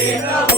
Sing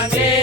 I Bandeira.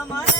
ಸಮಾನ